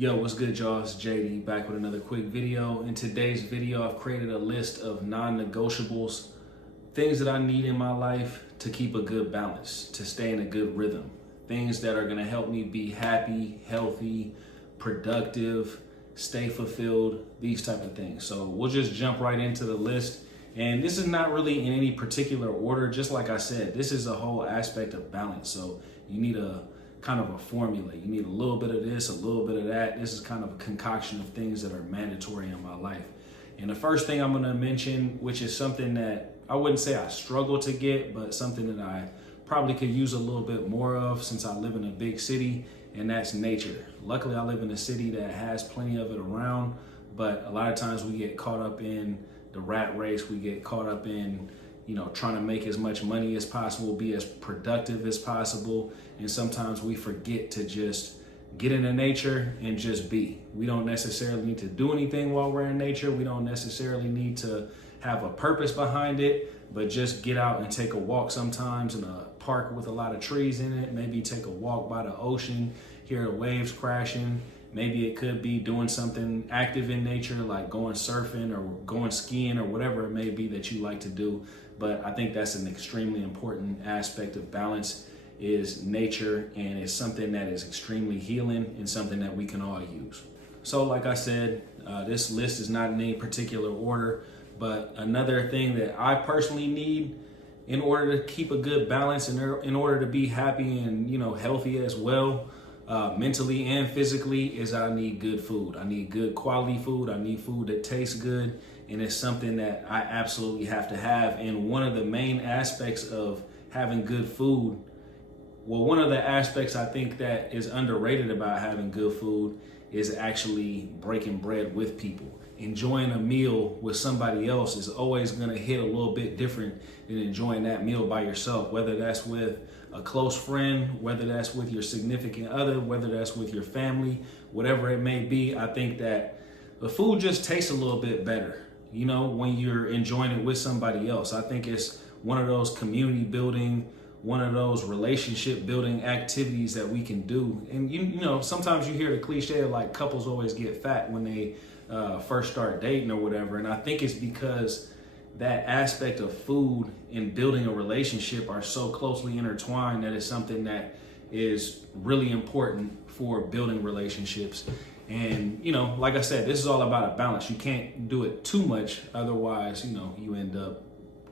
Yo, what's good, y'all? It's JD back with another quick video. In today's video, I've created a list of non-negotiables, things that I need in my life to keep a good balance, to stay in a good rhythm, things that are gonna help me be happy, healthy, productive, stay fulfilled, these type of things. So we'll just jump right into the list. And this is not really in any particular order. Just like I said, this is a whole aspect of balance. So you need a kind of a formula. You need a little bit of this, a little bit of that. This is kind of a concoction of things that are mandatory in my life. And the first thing I'm gonna mention, which is something that I wouldn't say I struggle to get, but something that I probably could use a little bit more of since I live in a big city, and that's nature. Luckily, I live in a city that has plenty of it around, but a lot of times we get caught up in the rat race. We get caught up in trying to make as much money as possible, be as productive as possible. And sometimes we forget to just get into nature and just be. We don't necessarily need to do anything while we're in nature. We don't necessarily need to have a purpose behind it, but just get out and take a walk sometimes in a park with a lot of trees in it. Maybe take a walk by the ocean, hear the waves crashing. Maybe it could be doing something active in nature, like going surfing or going skiing or whatever it may be that you like to do. But I think that's an extremely important aspect of balance, is nature, and it's something that is extremely healing and something that we can all use. So like I said, this list is not in any particular order, but another thing that I personally need in order to keep a good balance and in order to be happy and healthy as well, mentally and physically, is I need good food. I need good quality food. I need food that tastes good. And it's something that I absolutely have to have. And one of the main aspects of having good food, well, one of the aspects I think that is underrated about having good food is actually breaking bread with people. Enjoying a meal with somebody else is always gonna hit a little bit different than enjoying that meal by yourself, whether that's with a close friend, whether that's with your significant other, whether that's with your family, whatever it may be. I think that the food just tastes a little bit better, when you're enjoying it with somebody else. I think it's one of those community building, one of those relationship building activities that we can do. And sometimes you hear the cliche of like couples always get fat when they first start dating or whatever. And I think it's because that aspect of food and building a relationship are so closely intertwined that it's something that is really important for building relationships. And, like I said, this is all about a balance. You can't do it too much. Otherwise, you end up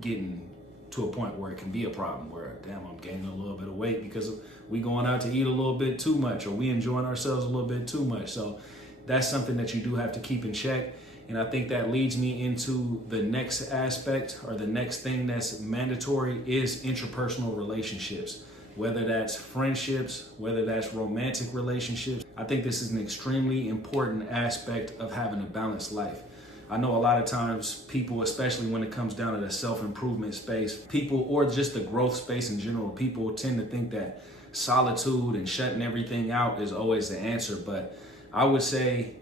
getting to a point where it can be a problem where, damn, I'm gaining a little bit of weight because we going out to eat a little bit too much, or we enjoying ourselves a little bit too much. So that's something that you do have to keep in check. And I think that leads me into the next aspect, or the next thing that's mandatory, is interpersonal relationships. Whether that's friendships, whether that's romantic relationships. I think this is an extremely important aspect of having a balanced life. I know a lot of times people, especially when it comes down to the self-improvement space, people, or just the growth space in general, people tend to think that solitude and shutting everything out is always the answer. But I would say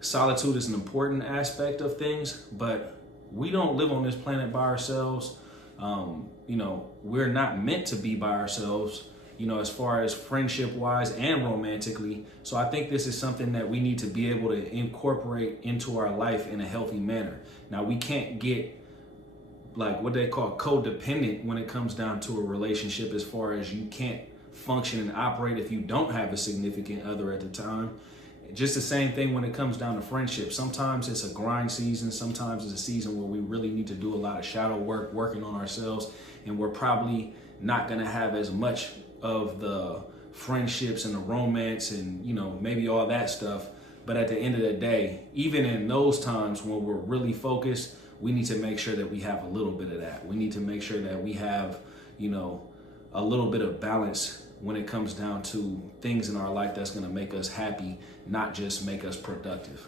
solitude is an important aspect of things, but we don't live on this planet by ourselves. We're not meant to be by ourselves, as far as friendship wise and romantically. So I think this is something that we need to be able to incorporate into our life in a healthy manner. Now, we can't get like what they call codependent when it comes down to a relationship, as far as you can't function and operate if you don't have a significant other at the time. Just the same thing when it comes down to friendship. Sometimes it's a grind season. Sometimes it's a season where we really need to do a lot of shadow work, working on ourselves. And we're probably not going to have as much of the friendships and the romance and, maybe all that stuff. But at the end of the day, even in those times when we're really focused, we need to make sure that we have a little bit of that. We need to make sure that we have, a little bit of balance when it comes down to things in our life that's going to make us happy, not just make us productive.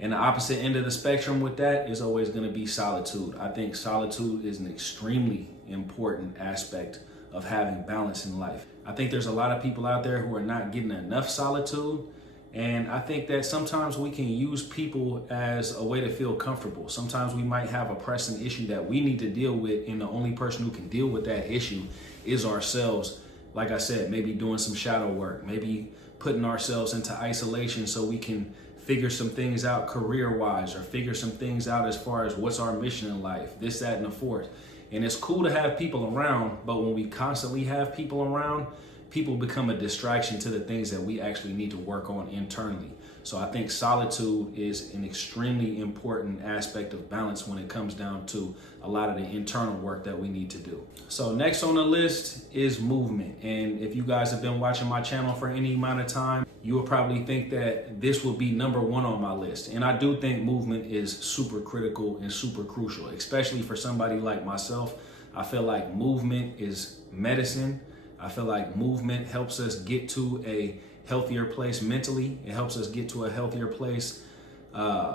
And the opposite end of the spectrum with that is always going to be solitude. I think solitude is an extremely important aspect of having balance in life. I think there's a lot of people out there who are not getting enough solitude. And I think that sometimes we can use people as a way to feel comfortable. Sometimes we might have a pressing issue that we need to deal with, and the only person who can deal with that issue is ourselves. Like I said, maybe doing some shadow work, maybe putting ourselves into isolation so we can figure some things out career-wise, or figure some things out as far as what's our mission in life, this, that, and the fourth. And it's cool to have people around, but when we constantly have people around, people become a distraction to the things that we actually need to work on internally. So I think solitude is an extremely important aspect of balance when it comes down to a lot of the internal work that we need to do. So next on the list is movement. And if you guys have been watching my channel for any amount of time, you will probably think that this will be number one on my list. And I do think movement is super critical and super crucial, especially for somebody like myself. I feel like movement is medicine. I feel like movement helps us get to a healthier place mentally. It helps us get to a healthier place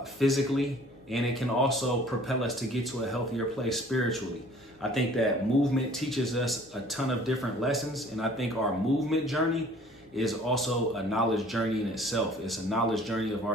physically, and it can also propel us to get to a healthier place spiritually. I think that movement teaches us a ton of different lessons, and I think our movement journey is also a knowledge journey in itself. It's a knowledge journey of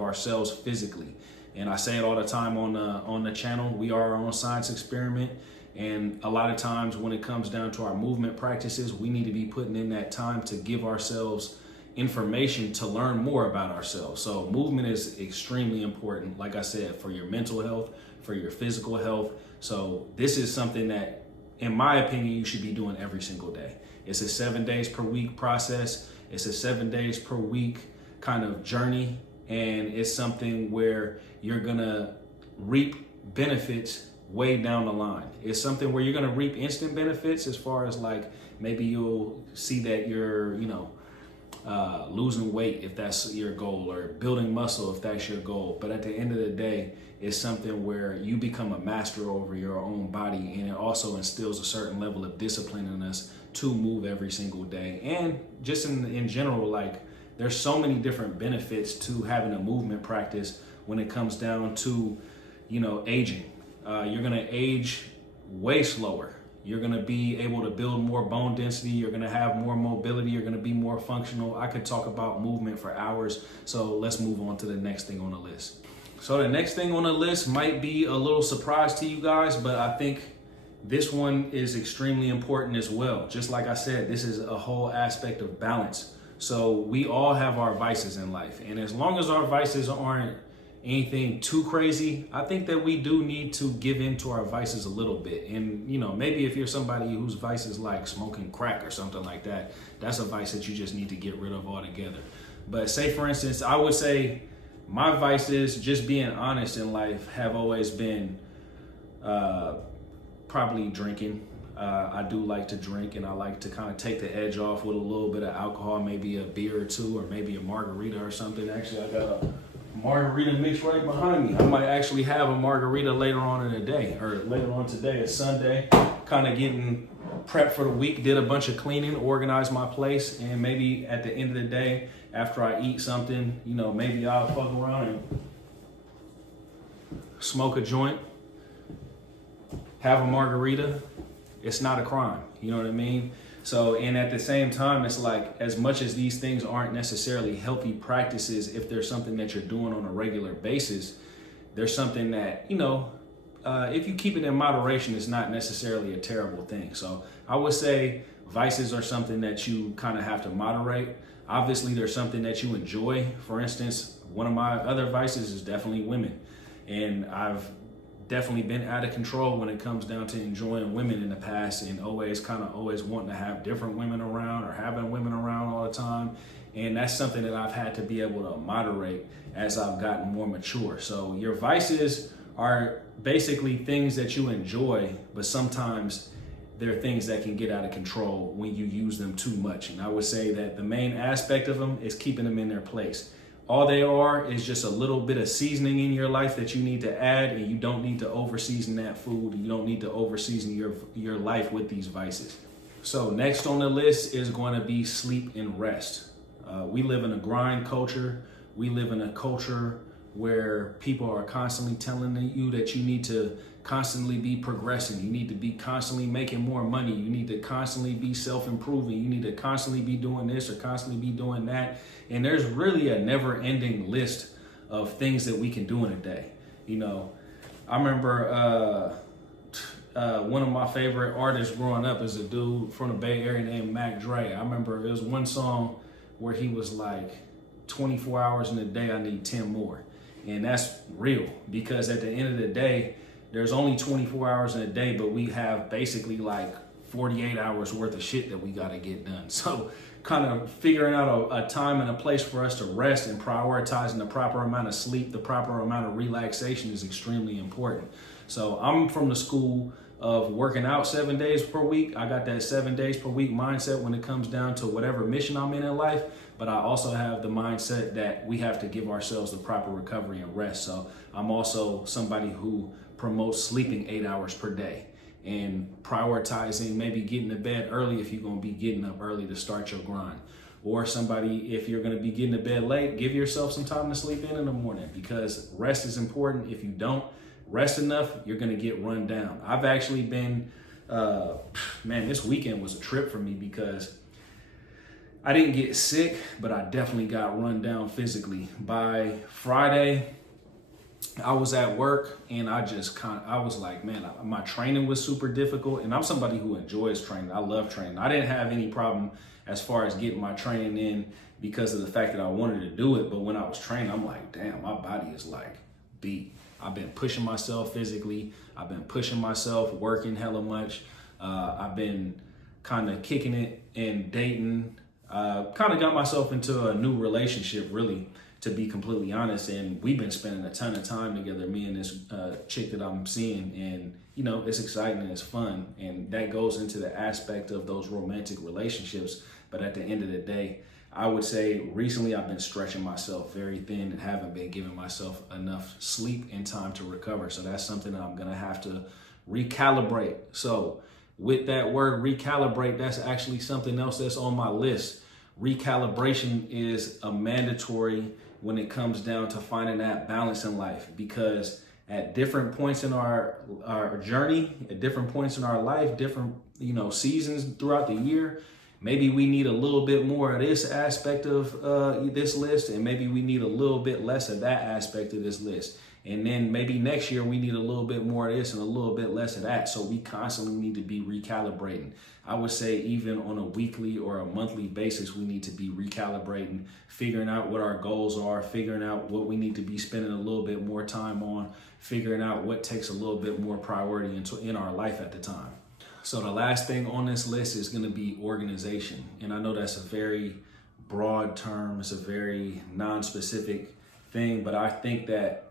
ourselves physically. And I say it all the time on the channel. We are our own science experiment. And a lot of times when it comes down to our movement practices, we need to be putting in that time to give ourselves information to learn more about ourselves. So movement is extremely important, like I said, for your mental health, for your physical health. So this is something that, in my opinion, you should be doing every single day. It's a 7 days per week process. It's a 7 days per week kind of journey. And it's something where you're gonna reap benefits way down the line. It's something where you're gonna reap instant benefits, as far as like maybe you'll see that you're, losing weight if that's your goal, or building muscle if that's your goal. But at the end of the day, it's something where you become a master over your own body, and it also instills a certain level of discipline in us to move every single day. And just in general, like, there's so many different benefits to having a movement practice when it comes down to, aging. You're gonna age way slower. You're gonna be able to build more bone density. You're gonna have more mobility. You're gonna be more functional. I could talk about movement for hours. So let's move on to the next thing on the list. So the next thing on the list might be a little surprise to you guys, but I think this one is extremely important as well. Just like I said, this is a whole aspect of balance. So we all have our vices in life. And as long as our vices aren't anything too crazy, I think that we do need to give in to our vices a little bit. And, maybe if you're somebody whose vice is like smoking crack or something like that, that's a vice that you just need to get rid of altogether. But say, for instance, I would say my vices, just being honest in life, have always been probably drinking. I do like to drink, and I like to kind of take the edge off with a little bit of alcohol, maybe a beer or two, or maybe a margarita or something. Actually, I got a margarita mix right behind me. I might actually have a margarita later on in the day, or later on today. It's Sunday, kind of getting prepped for the week, did a bunch of cleaning, organized my place, and maybe at the end of the day, after I eat something, maybe I'll fuck around and smoke a joint, have a margarita. It's not a crime, you know what I mean? So, and at the same time, it's like, as much as these things aren't necessarily healthy practices, if there's something that you're doing on a regular basis, there's something that, if you keep it in moderation, it's not necessarily a terrible thing. So I would say vices are something that you kind of have to moderate. Obviously, there's something that you enjoy. For instance, one of my other vices is definitely women. And I've definitely been out of control when it comes down to enjoying women in the past, and always wanting to have different women around, or having women around all the time. And that's something that I've had to be able to moderate as I've gotten more mature. So your vices are basically things that you enjoy, but sometimes they're things that can get out of control when you use them too much. And I would say that the main aspect of them is keeping them in their place. All they are is just a little bit of seasoning in your life that you need to add, and you don't need to over season that food. You don't need to over season your life with these vices. So next on the list is going to be sleep and rest. We live in a grind culture. We live in a culture where people are constantly telling you that you need to constantly be progressing. You need to be constantly making more money. You need to constantly be self-improving. You need to constantly be doing this or constantly be doing that. And there's really a never-ending list of things that we can do in a day. I remember one of my favorite artists growing up is a dude from the Bay Area named Mac Dre. I remember there was one song where he was like, 24 hours in a day, I need 10 more. And that's real, because at the end of the day, there's only 24 hours in a day, but we have basically like 48 hours worth of shit that we got to get done. So kind of figuring out a time and a place for us to rest and prioritizing the proper amount of sleep, the proper amount of relaxation is extremely important. So I'm from the school of working out 7 days per week. I got that 7 days per week mindset when it comes down to whatever mission I'm in life. But I also have the mindset that we have to give ourselves the proper recovery and rest. So I'm also somebody who promotes sleeping 8 hours per day and prioritizing maybe getting to bed early if you're going to be getting up early to start your grind. Or somebody, if you're going to be getting to bed late, give yourself some time to sleep in the morning, because rest is important. If you don't rest enough, you're going to get run down. I've actually been, this weekend was a trip for me, because I didn't get sick, but I definitely got run down physically. By Friday, I was at work and I was like, man, my training was super difficult. And I'm somebody who enjoys training. I love training. I didn't have any problem as far as getting my training in because of the fact that I wanted to do it. But when I was training, I'm like, damn, my body is like beat. I've been pushing myself physically. I've been pushing myself, working hella much. I've been kind of kicking it and dating. Kind of got myself into a new relationship, really, to be completely honest. And we've been spending a ton of time together, me and this chick that I'm seeing. And, you know, it's exciting and it's fun. And that goes into the aspect of those romantic relationships. But at the end of the day, I would say recently I've been stretching myself very thin and haven't been giving myself enough sleep and time to recover. So that's something that I'm going to have to recalibrate. So with that word recalibrate, that's actually something else that's on my list. Recalibration is a mandatory when it comes down to finding that balance in life, because at different points in our journey, at different points in our life, different, seasons throughout the year, maybe we need a little bit more of this aspect of this list, and maybe we need a little bit less of that aspect of this list. And then maybe next year we need a little bit more of this and a little bit less of that. So we constantly need to be recalibrating. I would say even on a weekly or a monthly basis, we need to be recalibrating, figuring out what our goals are, figuring out what we need to be spending a little bit more time on, figuring out what takes a little bit more priority in our life at the time. So the last thing on this list is going to be organization. And I know that's a very broad term. It's a very non-specific thing, but I think that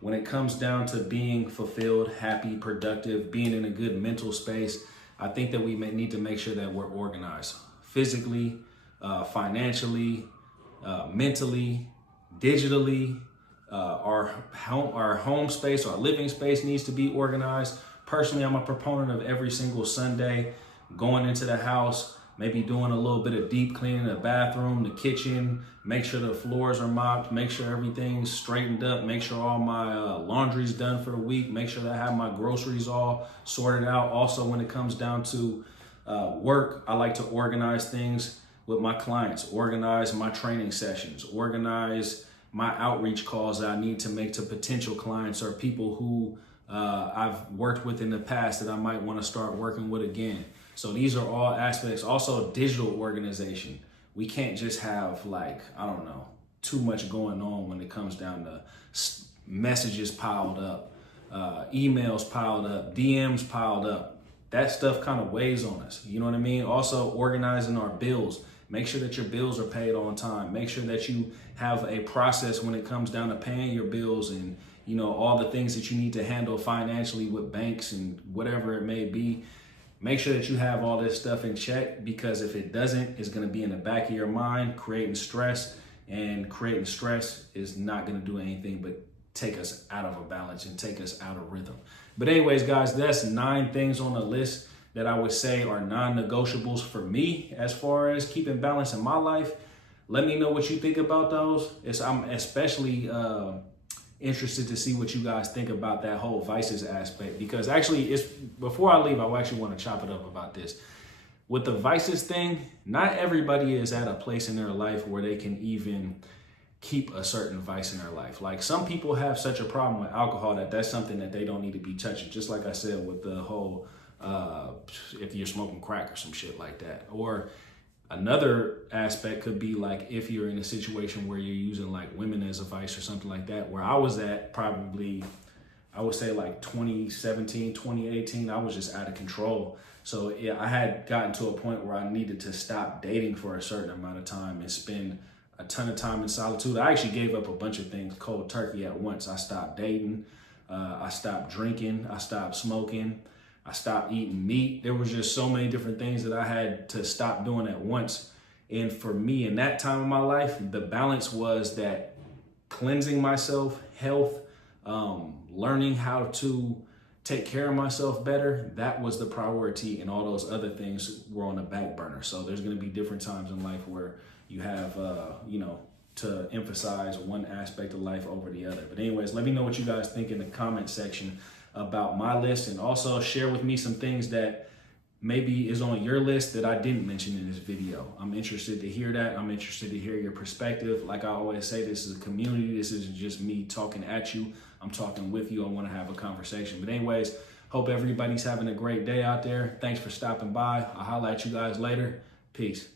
when it comes down to being fulfilled, happy, productive, being in a good mental space, I think that we need to make sure that we're organized physically, financially, mentally, digitally. Our home space, our living space needs to be organized. Personally, I'm a proponent of every single Sunday going into the house, maybe doing a little bit of deep cleaning the bathroom, the kitchen, make sure the floors are mopped, make sure everything's straightened up, make sure all my laundry's done for the week, make sure that I have my groceries all sorted out. Also, when it comes down to work, I like to organize things with my clients, organize my training sessions, organize my outreach calls that I need to make to potential clients or people who I've worked with in the past that I might want to start working with again. So these are all aspects. Also, digital organization. We can't just have too much going on when it comes down to messages piled up, emails piled up, DMs piled up. That stuff kind of weighs on us. You know what I mean? Also, organizing our bills. Make sure that your bills are paid on time. Make sure that you have a process when it comes down to paying your bills and all the things that you need to handle financially with banks and whatever it may be. Make sure that you have all this stuff in check, because if it doesn't, it's going to be in the back of your mind, creating stress, and creating stress is not going to do anything but take us out of a balance and take us out of rhythm. But anyways, guys, that's 9 things on the list that I would say are non-negotiables for me as far as keeping balance in my life. Let me know what you think about those. I'm especially interested to see what you guys think about that whole vices aspect, because actually before I leave, I actually want to chop it up about this. With the vices thing, not everybody is at a place in their life where they can even keep a certain vice in their life. Like, some people have such a problem with alcohol that's something that they don't need to be touching. Just like I said with the whole, if you're smoking crack or some shit like that, or Another aspect could be like if you're in a situation where you're using like women as a vice or something like that, where I was at probably, I would say like 2017, 2018, I was just out of control. So yeah, I had gotten to a point where I needed to stop dating for a certain amount of time and spend a ton of time in solitude. I actually gave up a bunch of things cold turkey at once. I stopped dating, I stopped drinking, I stopped smoking, I stopped eating meat. There was just so many different things that I had to stop doing at once. And for me in that time of my life, the balance was that cleansing myself, health, learning how to take care of myself better, that was the priority, and all those other things were on the back burner. So there's going to be different times in life where you have, to emphasize one aspect of life over the other. But anyways, let me know what you guys think in the comment section about my list, and also share with me some things that maybe is on your list that I didn't mention in this video. I'm interested to hear that. I'm interested to hear your perspective. Like I always say, this is a community. This isn't just me talking at you. I'm talking with you. I want to have a conversation. But anyways, hope everybody's having a great day out there. Thanks for stopping by. I'll holler at you guys later. Peace.